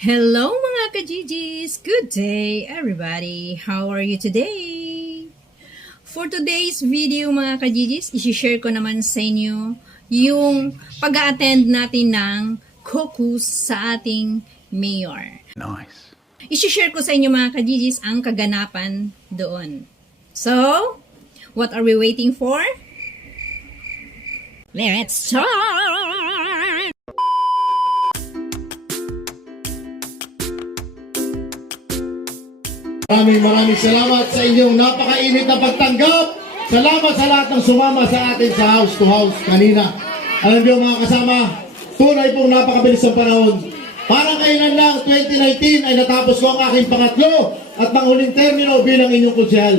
Hello mga ka-GGs! Good day everybody! How are you today? For today's video mga ka-GGs, isi-share ko naman sa inyo yung pag-a-attend natin ng caucus sa ating mayor. Nice. Isi-share ko sa inyo mga ka-GGs ang kaganapan doon. So, what are we waiting for? Let's start! Maraming salamat sa inyong napakainit na pagtanggap. Salamat sa lahat ng sumama sa atin sa house to house kanina. Alam niyo mga kasama, tunay pong napakabilis ang panahon. Parang kailan lang 2019 ay natapos ko ang aking pangatlo at panghuling termino bilang inyong konsyal.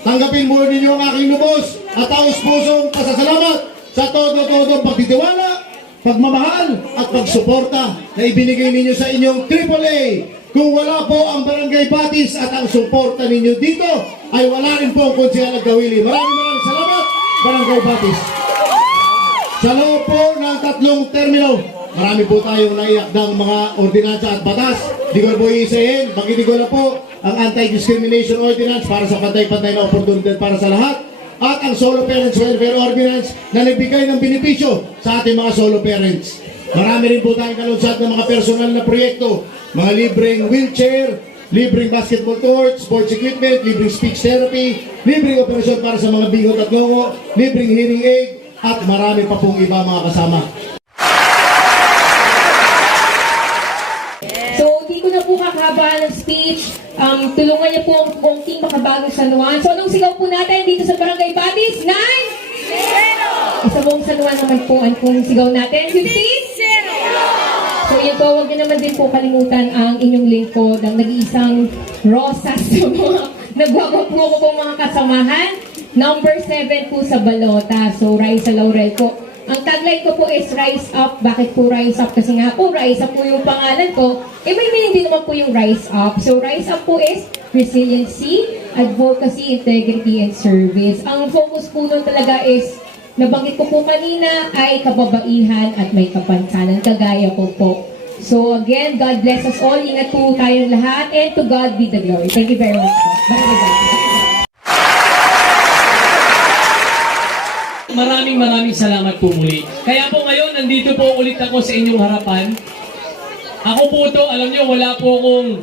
Tanggapin mo ninyo ang aking lubos at taos-pusong pasasalamat sa todo-todong pagtitiwala, pagmamahal at pagsuporta na ibinigay ninyo sa inyong AAA. Kung wala po ang Barangay Batis at ang suporta ninyo dito, ay wala rin po ang konsyal at gawili. Maraming salamat, Barangay Batis. Sa loob po ng 3 termino, marami po tayong naiakdang mga ordinansa at batas. Di ko na po iisahin, banggitin ko na po ang Anti-Discrimination Ordinance para sa pantay-pantay na oportunidad para sa lahat, at ang Solo Parents Welfare Ordinance na nagbigay ng benepisyo sa ating mga solo parents. Marami rin po tayong kalunsad ng mga personal na proyekto, mga libreng wheelchair, libreng basketball court, sports equipment, libreng speech therapy, libreng operasyon para sa mga bingot at ngongo, libreng hearing aid, at marami pa pong iba mga kasama. So, di ko na po kakahaba ng speech. Tulungan niyo po ang team Makabagong San Juan. So, anong sigaw po natin dito sa Barangay Batis? 9-0! Isa buong San Juan naman po ang sigaw natin. 15-0! So, yun po, huwag niyo naman din po kalimutan ang inyong lingkod, ang nag-iisang rosas sa mga nagwawapro ko po mga kasamahan. Number 7 po sa balota. So, Raisa Laurel po. Ang tagline ko po is Rise Up. Bakit po Rise Up? Kasi nga po, Rise Up po yung pangalan ko. May meaning din naman po yung Rise Up. So, Rise Up po is resiliency, advocacy, integrity, and service. Ang focus po nun talaga is, nabanggit ko po kanina, ay kababaihan at may kapansanan. Kagaya ko po. So, again, God bless us all. Ingat po tayong lahat. And to God be the glory. Thank you very much po. Maraming salamat po muli. Kaya po ngayon, nandito po ulit ako sa inyong harapan. Ako po ito, alam nyo, wala po akong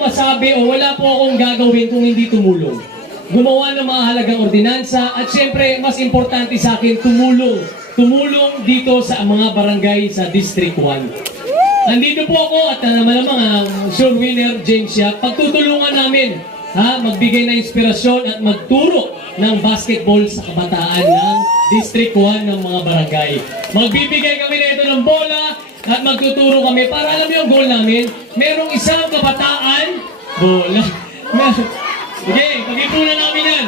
masabi o wala po akong gagawin kung hindi tumulong. Gumawa ng mga halagang ordinansa at syempre, mas importante sa akin, tumulong dito sa mga barangay sa District 1. Nandito po ako at naman ang sure winner, James Yap. Pagtutulungan namin, magbigay ng inspirasyon at magturo ng basketball sa kabataan ng District 1 ng mga barangay. Magbibigay kami na ito ng bola at magtuturo kami para alam niyo ang goal namin. Merong isang kabataan, bola. Sige, pag-ipunan namin yan.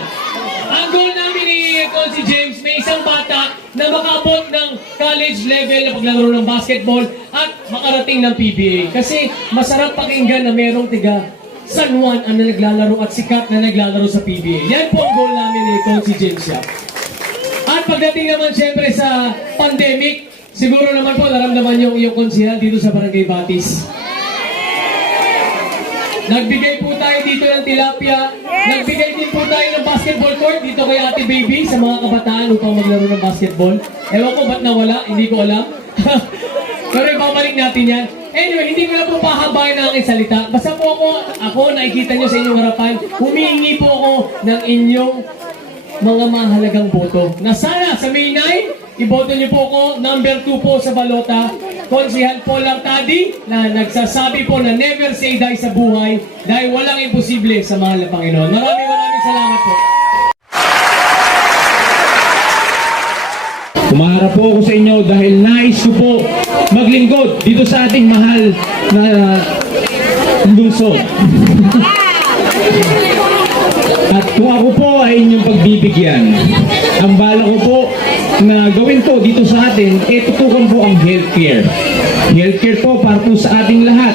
Ang goal namin ni si James, may isang bata na makaabot ng college level na paglaro ng basketball at makarating ng PBA. Kasi masarap pakinggan na merong tiga San Juan ang naglalaro at sikat na naglalaro sa PBA. Yan po ang goal namin nito si James Yap. At pagdating naman siyempre sa pandemic, siguro naman po naramdaman yung iyong konsihal dito sa Barangay Batis. Nagbigay po tayo dito ng tilapia. Nagbigay din po tayo ng basketball court dito kay Ate Baby sa mga kabataan upang maglaro ng basketball. Ewan ko ba't nawala, hindi ko alam. Pero ibabalik natin yan. Anyway, hindi ko na po pahabayan ang aking salita. Basta po ako nakikita nyo sa inyong harapan, humihingi po ako ng inyong mga mahalagang boto. Na sana sa May 9, iboto nyo po ako, number 2 po sa balota, Konsihal Paul Artadi, na nagsasabi po na never say die sa buhay dahil walang imposible sa mahal na Panginoon. Maraming salamat po. Kumaharap po ako sa inyo dahil nais ko po maglingkod dito sa ating mahal na lungsod. At kung ako po ay inyong pagbibigyan, ang bala ko po na gawin po dito sa atin, tutukan po ang healthcare. Healthcare po para po sa ating lahat.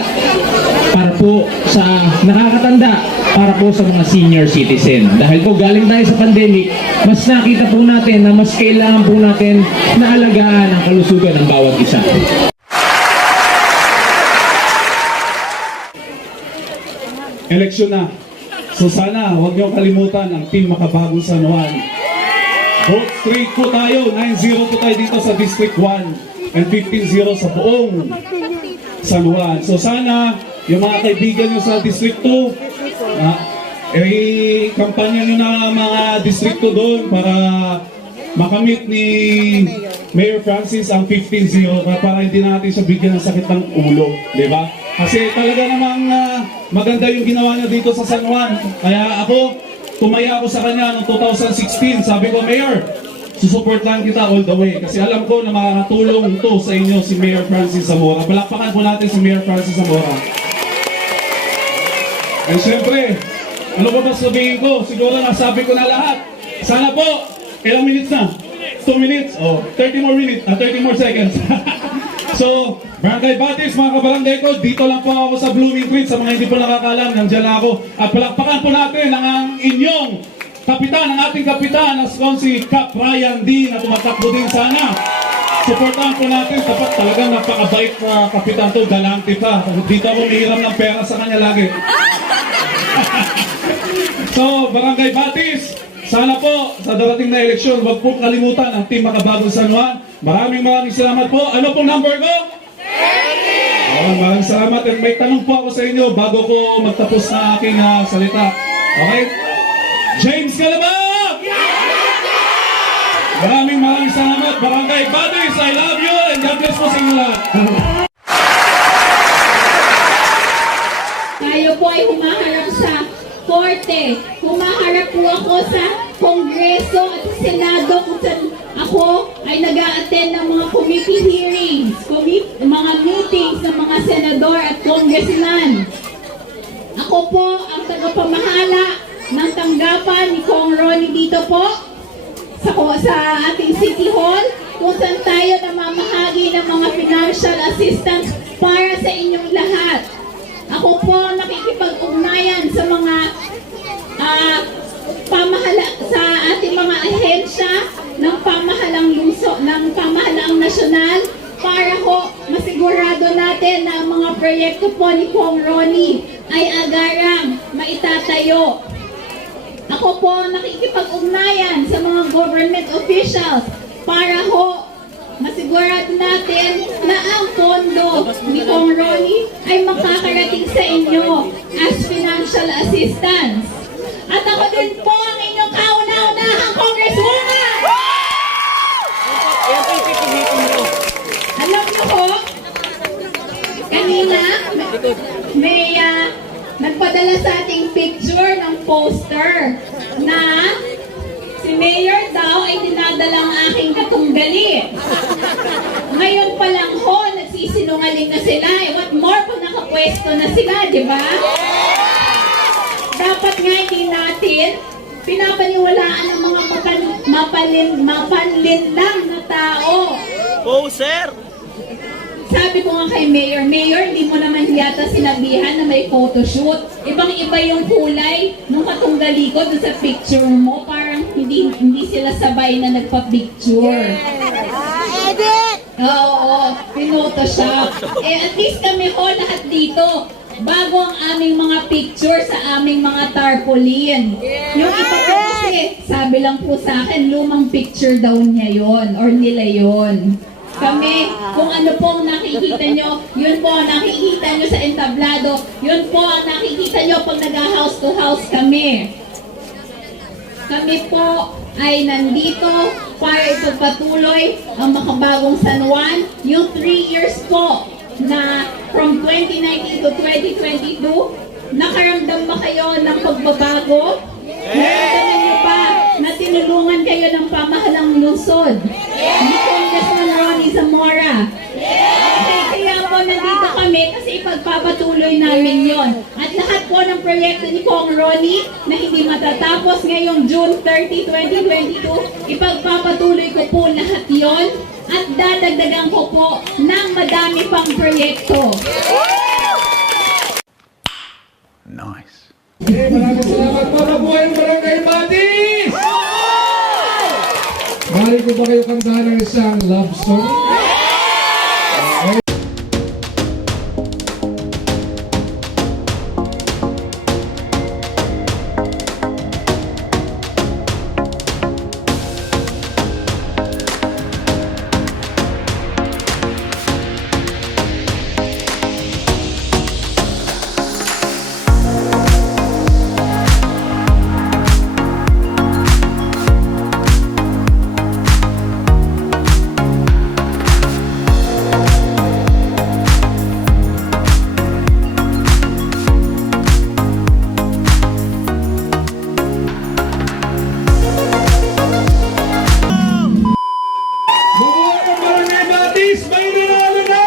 Para po sa nakakatanda, para po sa mga senior citizen. Dahil po galing tayo sa pandemic, mas nakita po natin na mas kailangan po natin na alagaan ang kalusugan ng bawat isa. Eleksyon na. So sana huwag niyo kalimutan ang Team Makabagong San Juan. Vote straight po tayo. 9-0 po tayo dito sa District 1 and 15-0 sa buong San Juan. So sana yung mga kaibigan niyo sa District 2, kampanya niyo na mga District 2 doon para makamit ni Mayor Francis ang 15-0 para hindi natin siya bigyan ng sakit ng ulo, di ba? Kasi talaga namang maganda yung ginawa niya dito sa San Juan. Kaya ako, tumaya ako sa kanya noong 2016. Sabi ko, Mayor, susupport lang kita all the way. Kasi alam ko na makakatulong to sa inyo si Mayor Francis Zamora. Palakpakan po natin si Mayor Francis Zamora. And syempre, ano ba ba sabihin ko? Siguro nasabi ko na lahat. Sana po, ilang minutes na? 2 minutes? Oh, 30 more minutes, 30 more seconds. So, Barangay Batis, mga kabarangay ko, dito lang po ako sa Blooming Creek. Sa mga hindi po nakakalam, nandiyan lang ako. At palakpakan po natin ang inyong kapitan, ang ating kapitan, na si Cap Ryan D, na tumatakbo din sana. Supportahan po natin, dapat talagang napakabait na kapitan to, galante pa. Dito ako mihiram ng pera sa kanya lagi. So, Barangay Batis, sana po sa darating na eleksyon, huwag po kalimutan ang Team Makabagong San Juan. Maraming salamat po. Ano pong number ko? 30! Maraming salamat. At may tanong po ako sa inyo bago ko magtapos na aking salita. Okay? James Calabang! Maraming salamat. Barangay Batis, I love you and God bless po sa inyo lahat. Tayo po ay humaharap sa Korte. Humaharap po ako sa Kongreso at sa Senado kung saan ako ay nag-a-attend ng mga committee hearings, mga meetings ng mga senador at congressman. Ako po ang tagapamahala ng tanggapan ni Kong Ronnie dito po sa ating City Hall kung saan tayo namamahagi ng mga financial assistance para sa inyong lahat. Ako po nakikipag-ugnayan sa mga sa ating mga ahensya ng pamahalang lungsod, ng pamahalaang nasyonal para ho masigurado natin na ang mga proyekto po ni Kong Ronnie ay agarang maitatayo. Ako po nakikipag-ugnayan sa mga government officials para ho masigurado natin na ang pondo ni Kong Ronnie ay makakarating sa inyo as financial assistance. At ako din po ang inyong kauna-unahang congresswoman! Alam niyo po, kanina may nagpadala sa ating picture ng poster na si Mayor daw ay dinadala ang aking katunggali. Ngayon pa lang ho, nagsisinungaling na sila. What more kung nakapwesto na sila, di ba? Dapat nga hindi natin pinapaniwalaan ang mga mapanlinlang na tao. Sir! Sabi ko nga kay Mayor, hindi mo naman yata sinabihan na may photoshoot. Ibang-iba yung kulay ng katunggali ko doon sa picture mo. Parang hindi sila sabay na nagpa-picture. Oo, pinotoshop. At least kami ho lahat dito. Bago ang aming mga picture sa aming mga tarpaulin. Yung iba po kasi, sabi lang po sa akin, lumang picture daw niya yon or nila yon. Kami, kung ano po ang nakikita nyo, yun po ang nakikita nyo sa entablado, yun po ang nakikita nyo pag nag-house to house kami. Kami po ay nandito para ipagpatuloy ang Makabagong San Juan, yung 3 years po na from 2019 to 2022, nakaramdam ba kayo ng pagbabago? Naramdaman niyo ba na tinulungan kayo ng pamahalang lungsod? Ni Congressman Ronnie Zamora? ipagpapatuloy namin yon. At lahat po ng proyekto ni Kong Ronnie na hindi matatapos ngayong June 30, 2022, ipagpapatuloy ko po lahat yon at dadagdagan ko po ng madami pang proyekto. Maraming salamat mga buhay ng Barangay Batis! Mari ko ba kayo kantahan ng isang love song? Mabuhay ng Barangay Batis! May nanalo na!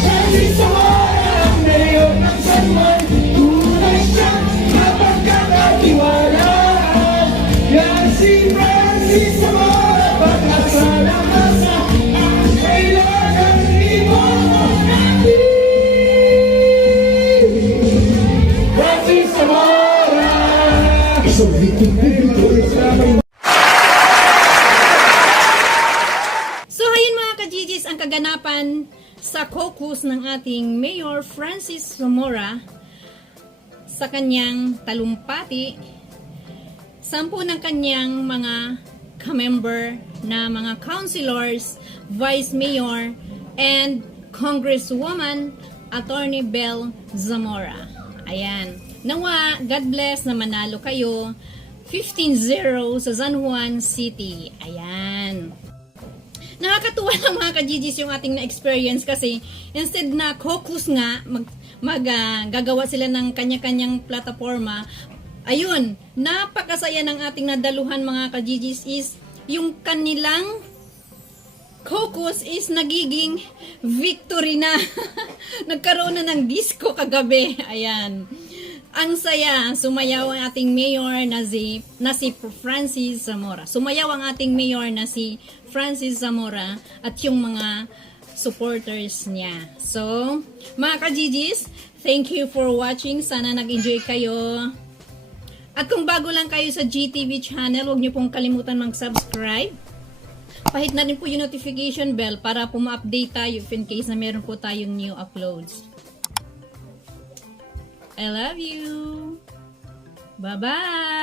Yasin Zamora ang mayor ng San Juan. Tunay siyang mapagkakatiwala. Yasin Zamora, pag-asa ng masa, ang kailangan iboto natin. Yasin Zamora! Isang litong publiko sa amin. So, ayun mga ka-GGs, ang kaganapan sa caucus ng ating Mayor Francis Zamora sa kanyang talumpati, 10 ng kanyang mga ka-member na mga councilors, vice mayor, and Congresswoman Attorney Belle Zamora. Ayan. Nawa, God bless na manalo kayo 15-0 sa San Juan City. Ayan. Nakakatuwa lang mga ka-GGs yung ating na-experience kasi instead na caucus nga, gagawa sila ng kanya-kanyang plataforma, ayun, napakasaya ng ating nadaluhan mga ka-GGs is yung kanilang caucus is nagiging victory na. Nagkaroon na ng disco kagabi. Ayan. Ang saya, sumayaw ang ating mayor na si Francis Zamora. Sumayaw ang ating mayor na si Francis Zamora at yung mga supporters niya. So, mga ka-GGs, thank you for watching. Sana nag-enjoy kayo. At kung bago lang kayo sa GTV channel, huwag niyo pong kalimutan mag-subscribe. Pahit na rin po yung notification bell para po ma-update tayo if in case na meron po tayong new uploads. I love you. Bye-bye.